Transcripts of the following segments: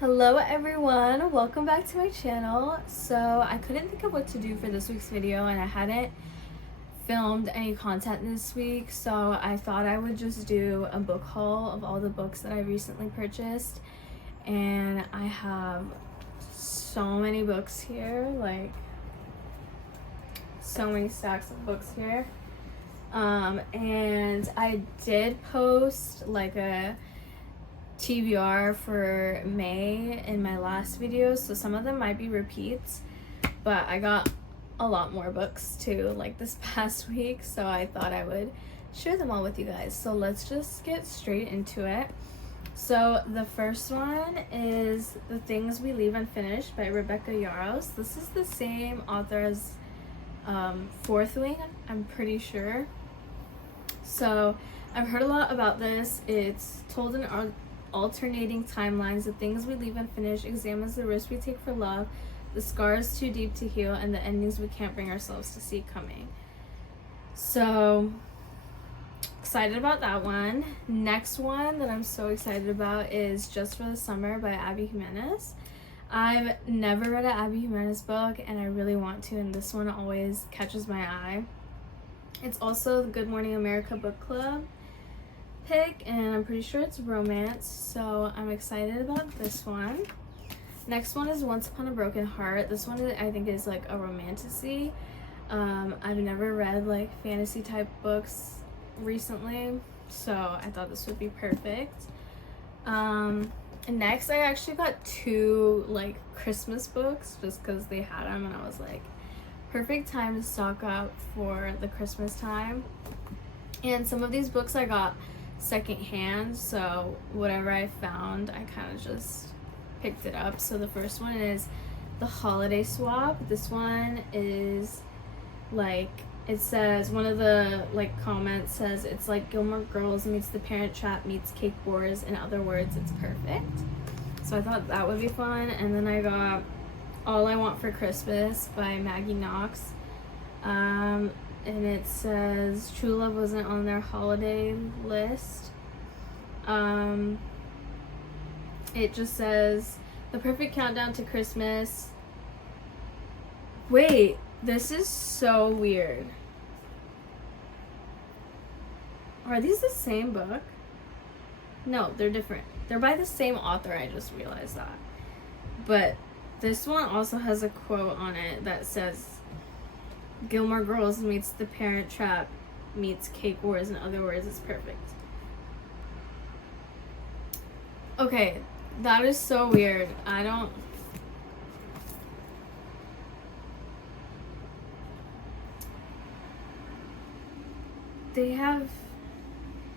Hello everyone, welcome back to my channel. So I couldn't think of what to do for this week's video and I hadn't filmed any content this week, so I thought I would just do a book haul of all the books that I recently purchased. And I have so many books here, like so many stacks of books here. And I did post like a TBR for May in my last video, so some of them might be repeats, but I got a lot more books too like this past week, so I thought I would share them all with you guys. So let's just get straight into it. So the first one is The Things We Leave Unfinished by Rebecca Yarros. This is the same author as Fourth Wing, I'm pretty sure. So I've heard a lot about this. It's told in alternating timelines. The things we leave unfinished examines the risks we take for love, the scars too deep to heal, and the endings we can't bring ourselves to see coming. So excited about that one. Next one that I'm so excited about is Just for the Summer by Abby Jimenez. I've never read an Abby Jimenez book and I really want to, and this one always catches my eye. It's also the Good Morning America book club pick, and I'm pretty sure it's romance, so I'm excited about this one. Next one is Once Upon a Broken Heart. This one I think is like a romantasy. I've never read like fantasy type books recently, so I thought this would be perfect. Next I actually got two like Christmas books just because they had them and I was like, perfect time to stock up for the Christmas time. And some of these books I got secondhand, so whatever I found I kind of just picked it up. So the first one is The Holiday Swap. This one is like, it says, one of the like comments says it's like Gilmore Girls meets The Parent Trap meets Cake Wars. In other words, it's perfect. So I thought that would be fun. And then I got All I Want for Christmas by Maggie Knox. And it says True Love wasn't on their holiday list. It just says The Perfect Countdown to Christmas. Wait, this is so weird. Are these the same book? No, they're different. They're by the same author, I just realized that. But this one also has a quote on it that says Gilmore Girls meets The Parent Trap meets Cake Wars. In other words, it's perfect. Okay, that is so weird. They have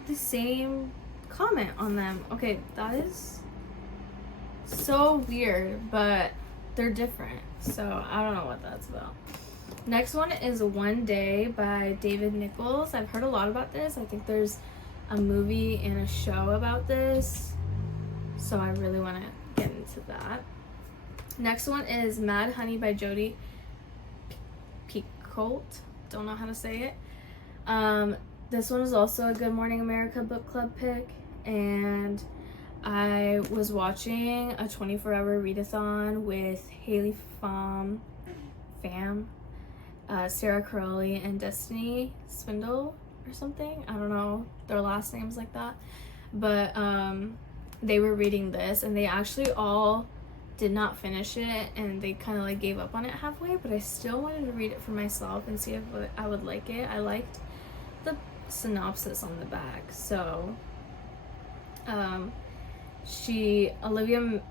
the same comment on them. Okay, that is so weird, but they're different, so I don't know what that's about. Next one is One Day by David Nichols. I've heard a lot about this. I think there's a movie and a show about this, so I really want to get into that. Next one is Mad Honey by Jodi Picoult. Don't know how to say it. This one is also a Good Morning America book club pick, and I was watching a 24-hour readathon with Haley Pham, Sarah Caroli, and Destiny Swindle or something. I don't know their last names like that, but they were reading this and they actually all did not finish it and they kind of like gave up on it halfway, but I still wanted to read it for myself and see if I would like it. I liked the synopsis on the back. So Olivia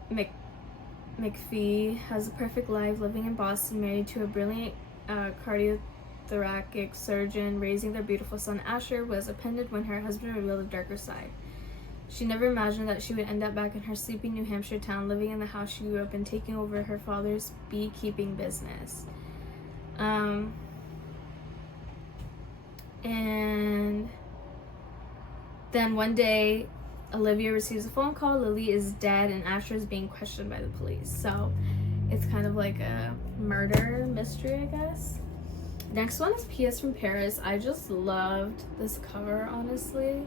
McPhee has a perfect life living in Boston, married to a brilliant cardiothoracic surgeon. Raising their beautiful son Asher was appended when her husband revealed a darker side. She never imagined that she would end up back in her sleepy New Hampshire town, living in the house she grew up in, taking over her father's beekeeping business. And then one day Olivia receives a phone call. Lily is dead and Asher is being questioned by the police. So it's kind of like a murder mystery, I guess. Next one is P.S. from Paris. I just loved this cover, honestly.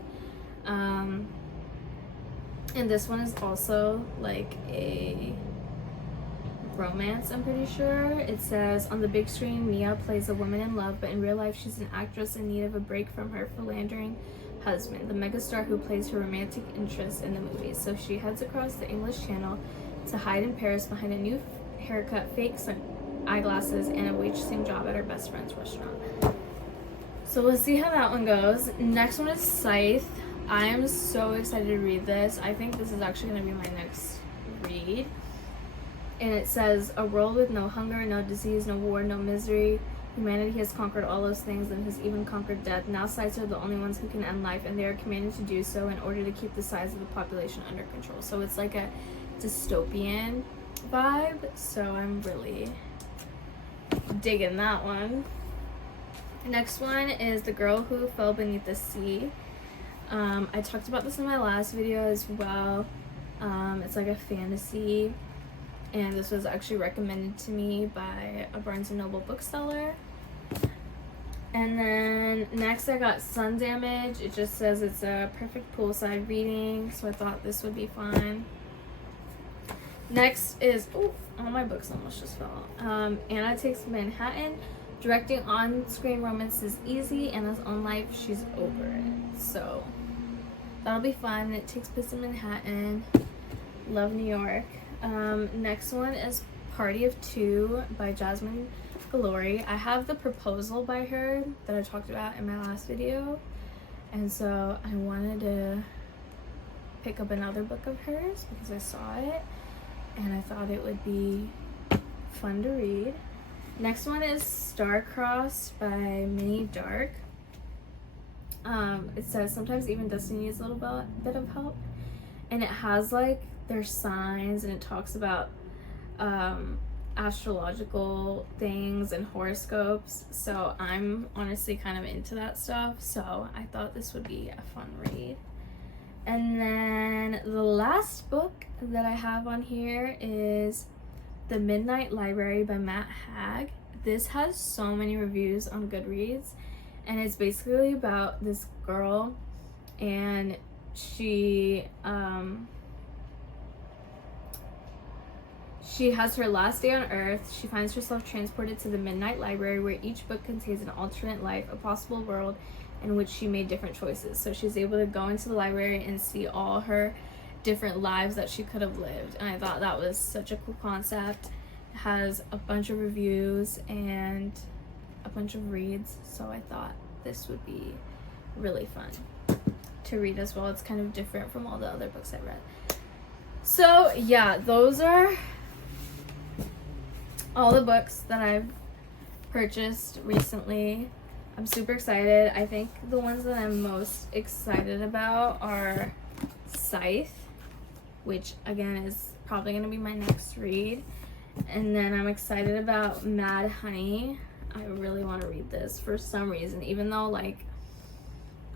And And this one is also like a romance, I'm pretty sure. It says, on the big screen, Mia plays a woman in love, but in real life she's an actress in need of a break from her philandering husband, the megastar who plays her romantic interest in the movies. So she heads across the English Channel to hide in Paris behind a new haircut, fake eyeglasses, and a waitressing job at her best friend's restaurant. So we'll see how that one goes. Next one is Scythe. I am so excited to read this. I think this is actually going to be my next read. And it says, a world with no hunger, no disease, no war, no misery. Humanity has conquered all those things and has even conquered death. Now scythes are the only ones who can end life, and they are commanded to do so in order to keep the size of the population under control. So it's like a dystopian vibe. So I'm really digging that one. Next one is The Girl Who Fell Beneath the Sea. I talked about this in my last video as well. It's like a fantasy, and this was actually recommended to me by a Barnes & Noble bookseller. And then next I got Sun Damage. It just says it's a perfect poolside reading, so I thought this would be fun. Next is, oh, all my books almost just fell. Anna Takes Manhattan. Directing on-screen romance is easy. Anna's own life, she's over it. So that'll be fun. It takes place in Manhattan. Love New York. Next one is Party of Two by Jasmine Galori. I have The Proposal by her that I talked about in my last video, and so I wanted to pick up another book of hers because I saw it and I thought it would be fun to read. Next one is Star-Crossed by Minnie Dark. It says, sometimes even destiny needs a little bit of help, and it has like their signs, and it talks about astrological things and horoscopes. So I'm honestly kind of into that stuff, so I thought this would be a fun read. And then the last book that I have on here is The Midnight Library by Matt Haig. This has so many reviews on Goodreads, and it's basically about this girl, and she has her last day on Earth. She finds herself transported to the Midnight Library, where each book contains an alternate life, a possible world in which she made different choices. So she's able to go into the library and see all her different lives that she could have lived. And I thought that was such a cool concept. It has a bunch of reviews and a bunch of reads, so I thought this would be really fun to read as well. It's kind of different from all the other books I read. So yeah, those are all the books that I've purchased recently. I'm super excited. I think the ones that I'm most excited about are Scythe, which again is probably going to be my next read. And then I'm excited about Mad Honey. I really want to read this for some reason, even though like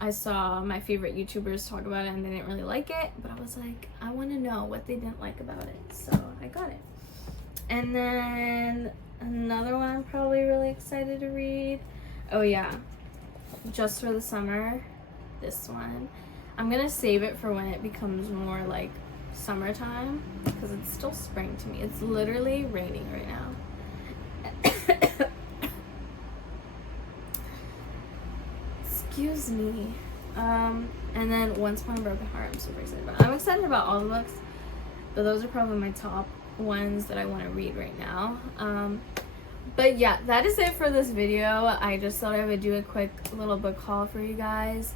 I saw my favorite YouTubers talk about it and they didn't really like it, but I was like, I want to know what they didn't like about it, so I got it. And then another one I'm probably really excited to read, oh yeah, Just for the Summer, this one. I'm gonna save it for when it becomes more like summertime, because it's still spring to me. It's literally raining right now. Excuse me. And then Once Upon a Broken Heart, I'm super excited about. I'm excited about all the books, but those are probably my top ones that I want to read right now. But yeah, that is it for this video. I just thought I would do a quick little book haul for you guys.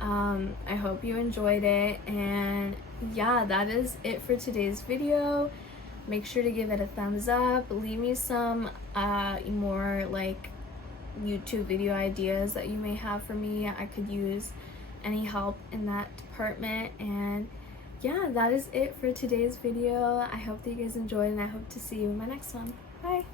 I hope you enjoyed it, and yeah, that is it for today's video. Make sure to give it a thumbs up. Leave me some more like YouTube video ideas that you may have for me. I could use any help in that department. And yeah, that is it for today's video. I hope that you guys enjoyed, and I hope to see you in my next one. Bye.